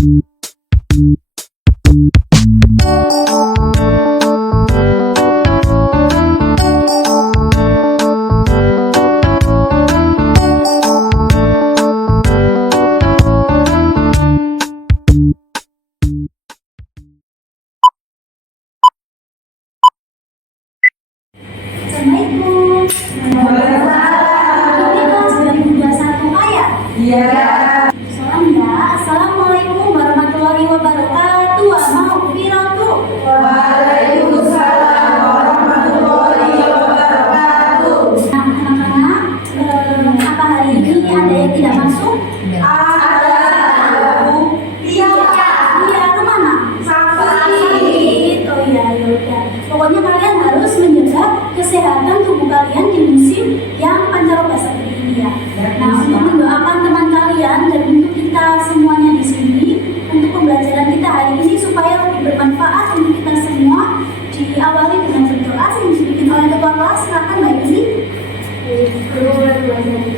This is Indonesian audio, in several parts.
Assalamualaikum. Ini kelas 2021 ya? Iya. Salam ya. Assalamualaikum warahmatullahi wabarakatuh. Mahfiratuh. Waalaikumsalam warahmatullahi wabarakatuh. Nah, anak-anak, apa hari ini ada yang tidak masuk? Ada. Iya, kemana? Sakit. Oh iya, yaudah. Pokoknya kalian harus menjaga kesehatan tubuh kalian di musim yang pancaroba seperti ini ya. Nah, untuk mendoakan teman kalian dan untuk kita semuanya di sini untuk pembelajaran kita hari ini supaya lebih bermanfaat untuk kita semua, diawali dengan berdoa yang dipimpin oleh ketua kelas. Silakan Mbak Yuli.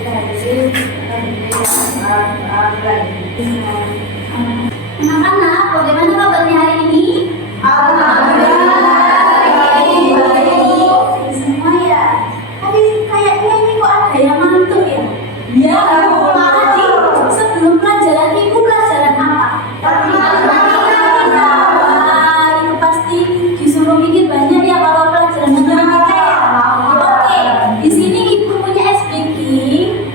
Anak-anak, bagaimana kabarnya hari ini? Semua ya. Tapi kayaknya ini kok ada yang ngantuk ya? Iya. Tadi sebelum pelajaran ibu pelajaran apa? Wah, itu pasti disuruh mikir banyak ya kalau pelajaran matematika ya. Oke, di sini ibu punya SPK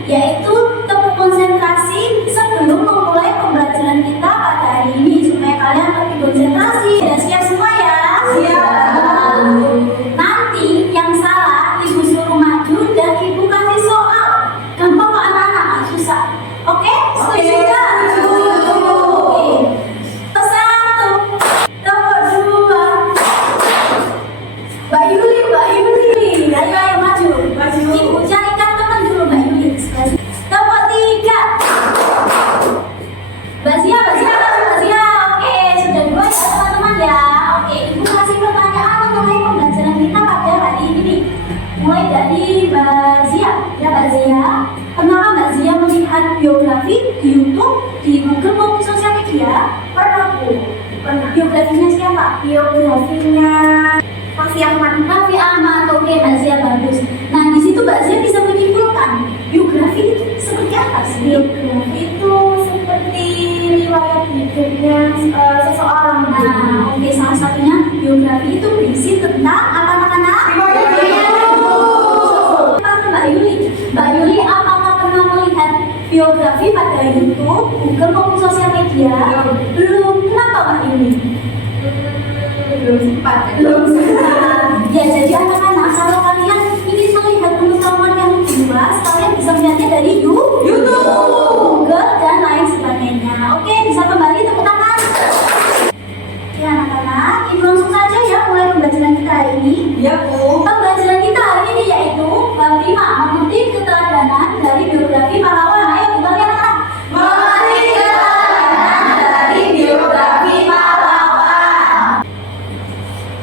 yaitu tepuk konsentrasi sebelum memulai pembelajaran kita pada hari ini supaya kalian lebih konsentrasi. Dan siap semua ya? Siap. Nanti yang salah ibu suruh maju dan ibu kasih soal. Gampang kok anak-anak, susah. Oke? Setuju nggak? Oke. Satu, nomor dua. Mbak Yuli. Ayo maju. Ibu carikan teman dulu Mbak Yuli. Nomor tiga. Mbak Zia. Oke, sudah dua ya teman-teman ya. Oke, ibu kasih pertanyaan mengenai pembelajaran kita pada hari ini. Mulai dari Mbak Zia. Ya Mbak Zia, pernah Mbak Zia melihat biografi di YouTube, di Google maupun sosial media? Pernah, Bu. Pernah. Biografinya siapa? Biografinya Raffi Ahmad. Oke Mbak Zia, bagus. Nah di situ Mbak Zia bisa menyimpulkan biografi itu seperti apa sih? Biografi itu seperti riwayat hidupnya seseorang. Nah, oke, salah satunya biografi itu berisi tentang apa anak-anak? Riwayat hidup. Mbak Yuli, apakah pernah melihat biografi pada YouTube, Google maupun sosial media? Belum. Kenapa Mbak Yuli? Belum sempat. Ya, jadi anak-anak, kalau kalian ingin melihat pengetahuan yang luas, kalian bisa melihatnya dari YouTube, Google, dan lain sebagainya. Oke, bisa kembali tepuk tangan. Ya anak-anak, ibu langsung saja ya mulai pembelajaran kita hari ini. Iya, Bu. Pembelajaran kita hari ini yaitu bab 5, mengutip keteladanan dari biografi pahlawan. Ayo kembali anak-anak. Mengenai keteladanan dari biografi pahlawan.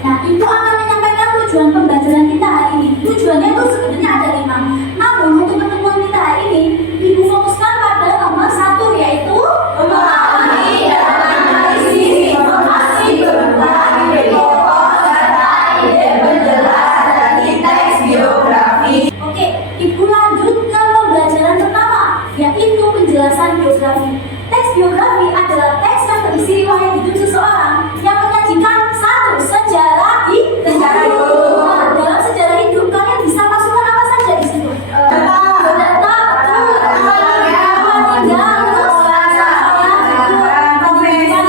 Nah, ibu akan menyampaikan tujuan pembelajaran kita hari ini. Tujuannya itu sebenarnya ada 5. Namun untuk pertemuan kita hari ini, ibu fokuskan pada nomor 1 yaitu Memahami dan menganalisis informasi berupa ide pokok serta ide penjelas dari teks biografi. Oke, ibu lanjut ke pembelajaran pertama, yaitu penjelasan biografi. Teks biografi adalah teks yang berisi riwayat hidup seseorang yang menyajikan satu sejarah hidup. Nah, dalam sejarah hidup kalian bisa masukkan apa saja di situ? Data,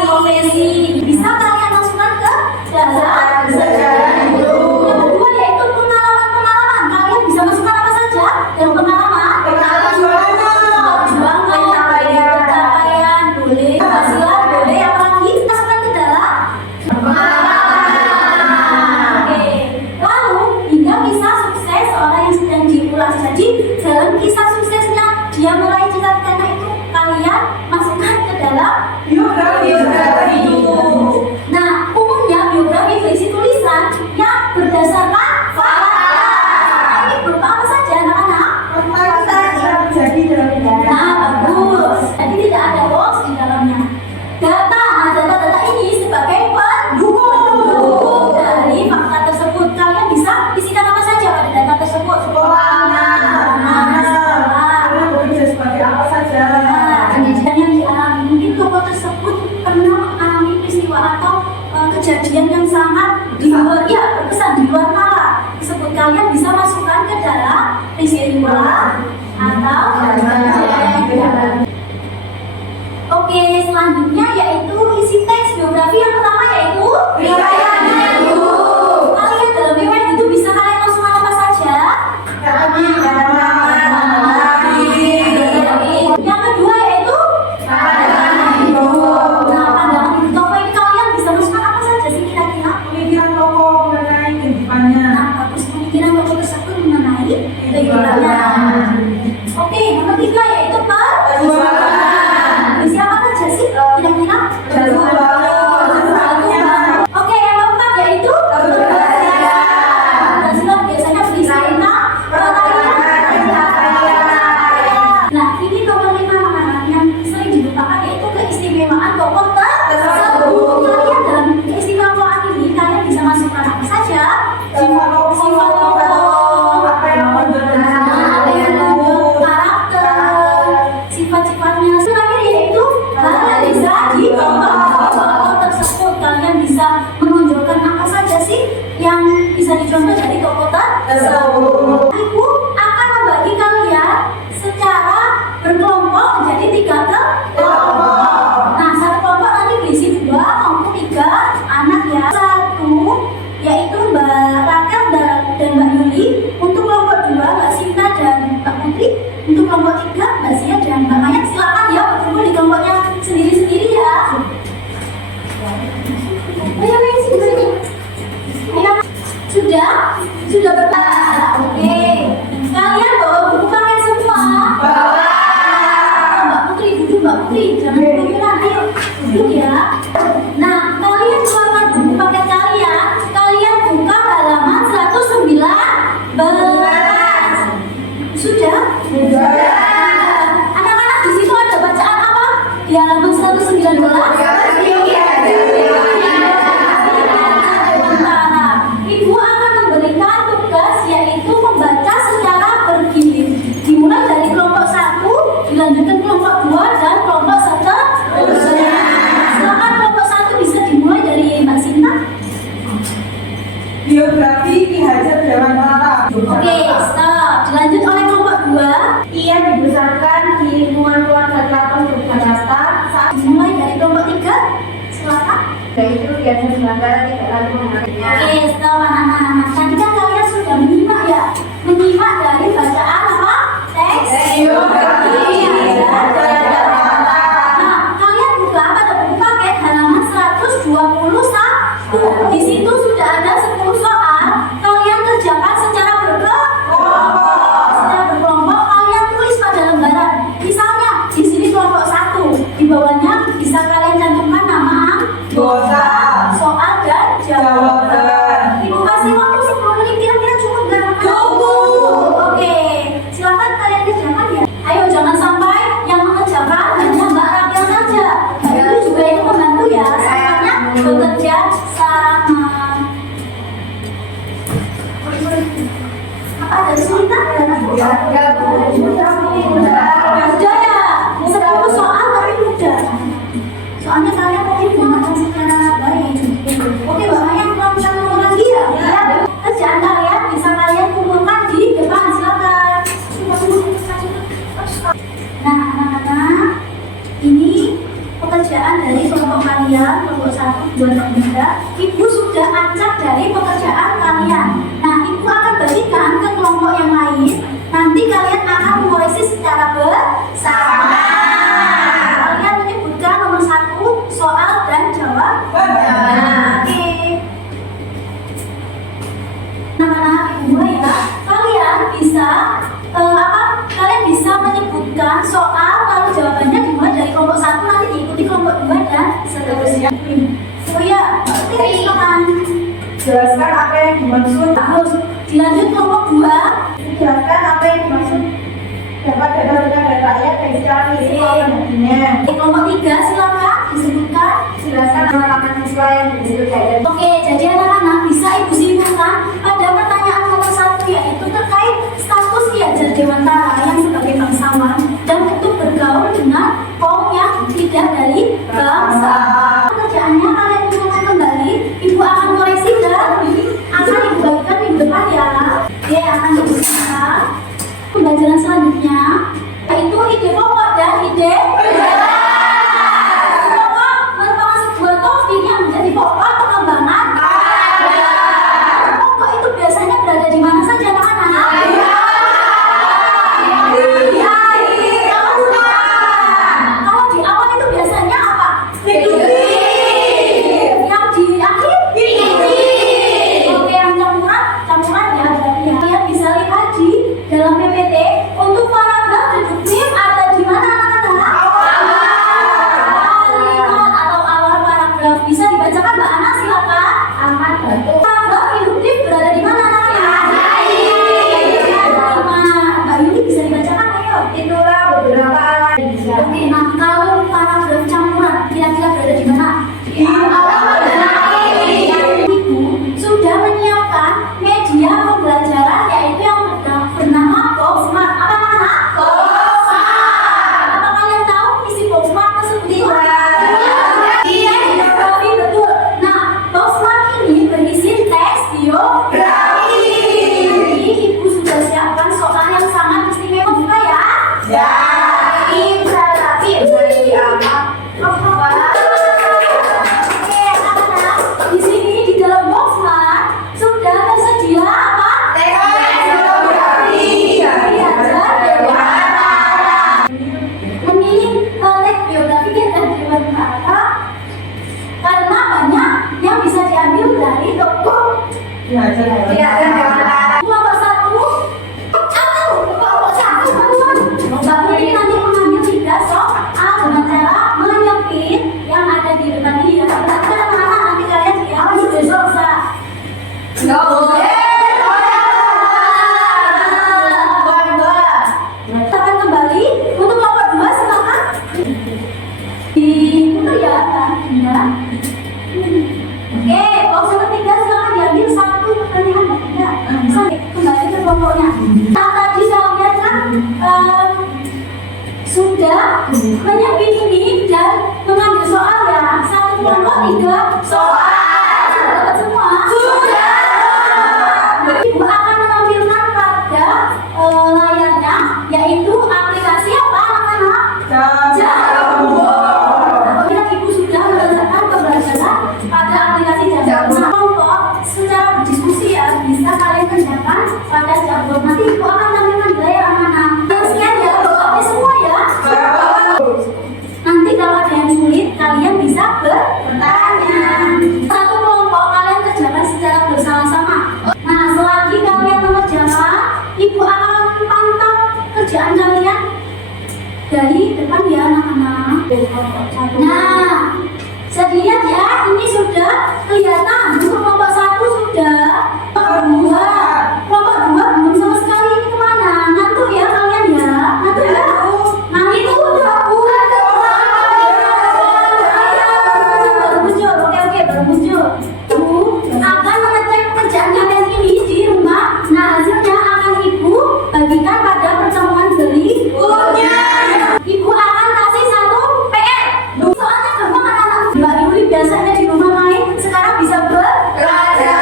profesi. Bisa kalian masukkan ke dalam sejarah hidup. Yang kedua yaitu pengalaman. Kalian bisa masukkan apa saja dalam pengalaman? Perjuangan, pencapaian, boleh, keberhasilan, boleh, apalagi masukkan ke dalam Oke. Lalu hingga kisah sukses seorang yang sedang diulas. Jadi dalam kisah suksesnya dia mulai cita-citanya itu kalian masukkan ke dalam Biografi. Nah, umumnya biografi berisi tulisan yang berdasarkan fakta. Ini berupa apa saja anak-anak? Jadi dalam Nah, bagus. Jadi tidak ada hoax di dalamnya. Data kejadian yang sangat di luar, ya berkesan di luar nalar tersebut, kalian bisa masukkan ke dalam peristiwa atau kejadian. Oke, selanjutnya yaitu isi teks biografi. Yang pertama yaitu Riwayatnya itu. kalian dalam riwayat itu bisa kalian masukkan apa saja? Yang kedua yaitu pandangan hidup. Nah, pandangan hidup tokoh ini kalian bisa masukkan apa saja sih kira-kira? Pemikiran tokoh mengenai kehidupannya. Nah, bagus, pemikiran tokoh tersebut mengenai kehidupannya. Oke, yang ketiga yaitu Perjuangan. Isi apa saja sih kira-kira? Oke, yang keempat yaitu keberhasilan. Biasanya berisi tentang pencapaian. Nah, ini nomor 5 anak-anak yang sering dilupakan yaitu keistimewaan tokoh tersebut. Kalian dalam keistimewaan ini kalian bisa masukkan apa saja? Sifat tokoh, Apa yang menunjuk karakter, sifat-sifatnya. Terakhir yaitu hal yang bisa dicontoh tokoh tersebut. Kalian bisa menunjukkan apa saja sih yang bisa dicontoh dari tokoh tersebut. Ibu akan membagi kalian secara berkelompok menjadi 3 kelompok. Nah, satu kelompok nanti berisi 2 maupun 3 anak ya. Satu yaitu Mbak Rakel dan Mbak Yuli. Untuk kelompok 2 Mbak Sinta dan Mbak Putri. Untuk kelompok 3 Mbak Zia dan Mbak Maya. Silakan ya berkumpul di kelompoknya sendiri-sendiri ya. Ayo, sini. Ayo. Sudah berbalas. Oke. Kalian bawa buku paket semua. Mbak Putri duduk, Mbak Putri jangan keluyuran. Ayo duduk ya. Nah, kalian keluarkan buku paket kalian. Kalian buka halaman 119. Sudah? Anak-anak di situ ada bacaan apa? Di halaman 119. Ibu akan memberikan tugas yaitu membaca secara bergilir. Dimulai dari kelompok 1, dilanjutkan kelompok 2 dan kelompok seterusnya. Silakan kelompok 1 bisa dimulai dari Mbak Sinta. Biografi Ki Hajar Dewantara. Oke, stop. Dilanjut oleh kelompok 2. Ia dibesarkan di lingkungan keluarga keraton Yogyakarta. Saat Dimulai dari kelompok 3. Silakan. itu dia Dewantara tidak lagi mengenalinya. Oke, stop anak-anak. Tadi kan kalian sudah menyimak ya? Menyimak dari bacaan apa? Teks Biografi Ki Hajar Dewantara. Nah, kalian buka pada buku paket halaman 121. Di situ sudah ada 10 soal. Kalian kerjakan secara berkelompok. Kalian tulis pada lembaran. Misalnya di sini kelompok 1. Di bawahnya bisa kalian cantumkan nama, Anggota. soal dan jawaban. Ibu kasih waktu 10 menit, kira-kira cukup nggak? Cukup. Oke, silakan kalian kerjakan ya. Ayo jangan sampai yang mengerjakan hanya Mbak Rakel saja. Mbak Ibu juga itu membantu ya. Semuanya bekerja sama. Apa ada kesulitan? Mudah ya. 10 soal tapi mudah. Soalnya kalian mungkin menggunakan secara baik. Oke, Mbak Maya bisa ngomong lagi ya? Ya. Kerjaan kalian bisa kalian kumpulkan di depan. Silakan. Nah, anak-anak, ini pekerjaan dari kelompok kalian, kelompok 1, 2, dan 3. Ibu sudah acak dari pekerjaan kalian. Nah, ibu akan bagikan ke kelompok yang lain. Nanti kalian akan mengoreksi secara bersama. Kalian menyebutkan nomor 1, soal dan jawaban. Oke. Anak-anak, ibu ya, kalian bisa kalian bisa menyebutkan soal lalu jawabannya dimulai dari kelompok 1, nanti diikuti kelompok 2 dan seterusnya. Oh ya, oke, silakan. Jelaskan apa yang dimaksud. Terus dilanjut kelompok 2. Jelaskan apa yang dimaksud dapat didapatkan dari rakyat dan secara misi olehnya. Di kelompok 3 silakan disebutkan. Jelaskan pengalaman siswa yang disebut dari Oke, jadi anak-anak bisa ibu simpulkan pada pertanyaan nomor 1 yaitu terkait status Ki Hajar Dewantara yang sebagai bangsawan dan untuk bergaul dengan kaum yang tidak dari bangsa. Pekerjaannya kalian kumpulkan kembali Betul. Mbak induktif berada di mana anaknya? Mbak Yuni bisa dibacakan ayo. Itulah beberapa alat yang bisa. Oke, nah kalau paragraf campuran kira-kira berada di mana? Ibu sudah menyiapkan media pembelajaran yaitu yang bernama Boxmark. Apa nama? Apa kalian tahu isi Boxmark tersebut? Iya, biografi betul. Nah, Boxmark ini berisi teks biografi. Jadi ibu sudah siapkan soal yang sangat istimewa juga ya? Ya. Ibu tapi Oke, anak-anak, di sini di dalam Boxmark sudah tersedia apa? Memilih teks biografi dan berkata karena banyak yang bisa diambil dari toko. Kelompok satu, kelompok satu, Mbak Putri nanti mengambil 3 soal dengan cara menyepit yang ada di depan ini ya. Nanti anak-anak nanti kalian lihat besok bisa. Kita akan kembali untuk kelompok 2 silakan. Diputar ya, ya. Oke, box yang ketiga silakan diambil 1 pertanyaan ketiga. Sampai kembali ke kelompoknya. Nah, tadi saya lihat kan sudah menyepit ini dan mengambil soal ya. 1 kelompok 3 soal. Sudah dapat semua? Sudah. Ibu akan menampilkan pada layarnya yaitu aplikasi apa anak-anak? Jamboard. Yang ibu sudah meletakkan pembelajaran pada aplikasi Jamboard. Nah, kelompok secara berdiskusi ya bisa kalian kerjakan pada Jamboard. Nanti ibu akan tampilkan di layar anak-anak. Yang sekian ya, oke semua ya. Nanti kalau ada yang sulit kalian bisa bertanya. 1 kelompok kalian kerjakan secara bersama-sama. Nah, selagi kalian mengerjakan, ibu akan pantau kerjaan kalian dari depan ya anak-anak. Nah, sedikit ya, ini sudah kelihatan. Untuk kelompok 1 sudah. Kelompok 2 belum sama sekali. Ini kemana? Ngantuk ya kalian ya? Ngantuk ya? Nah, itu udah baru muncul. Oke, baru muncul. Ibu akan mengecek kerjaan kalian ini di rumah. Nah, hasilnya akan ibu bagikan pada pertemuan berikutnya. Ibu akan kasih 1 PR. Soalnya gampang anak-anak. Mbak Yuli biasanya di rumah main, sekarang bisa belajar.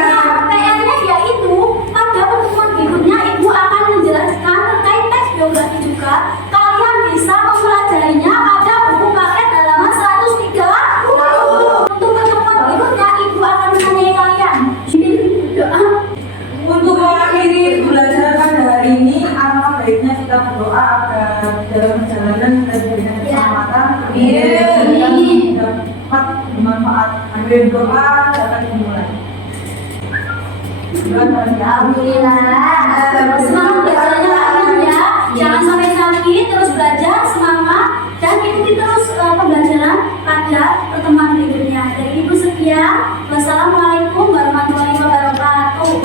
Nah, PR-nya yaitu pada pertemuan berikutnya ibu akan menjelaskan terkait teks biografi juga. Kalian bisa mempelajarinya pada buku paket halaman 130. Untuk pertemuan berikutnya ibu akan menanyai kalian. Doa. Untuk mengakhiri pembelajaran pada hari ini, alangkah baiknya kita berdoa agar dalam perjalanan kita diberikan keselamatan, Amin. dapat bermanfaat. Amin. Doa dapat dimulai. Alhamdulillah. Semangat belajarnya kalian ya. Jangan sampai sakit, terus belajar semangat dan ikuti terus pembelajaran pada pertemuan berikutnya. Dari ibu sekian. Wassalamualaikum warahmatullahi wabarakatuh.